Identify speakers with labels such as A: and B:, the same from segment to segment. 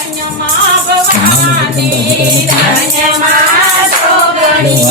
A: ધન્યમાં ભવાની ધન્યમાં ભવાની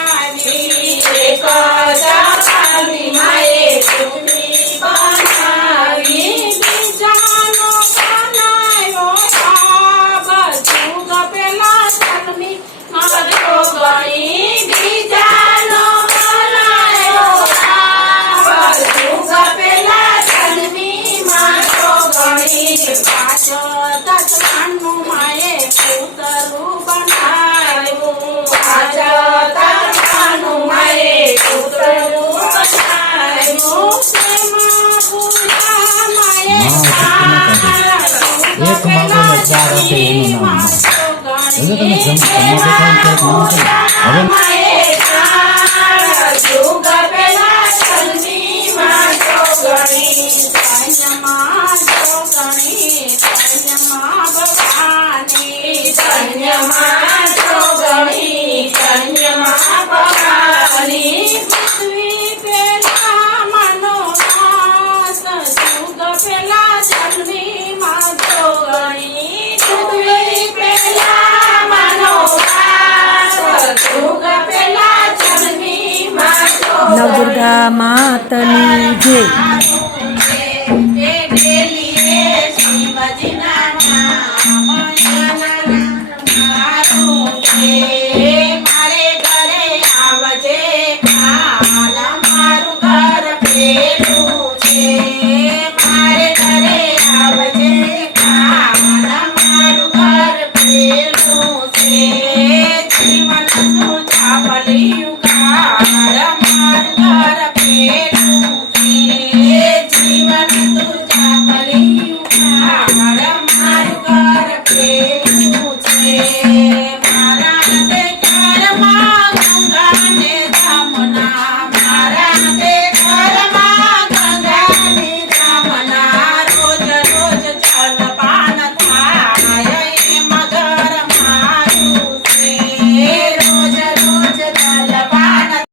B: છે એનું નામ એટલે તમે જમવા બેઠા હવે
C: नवदुर्गा मातनी जय।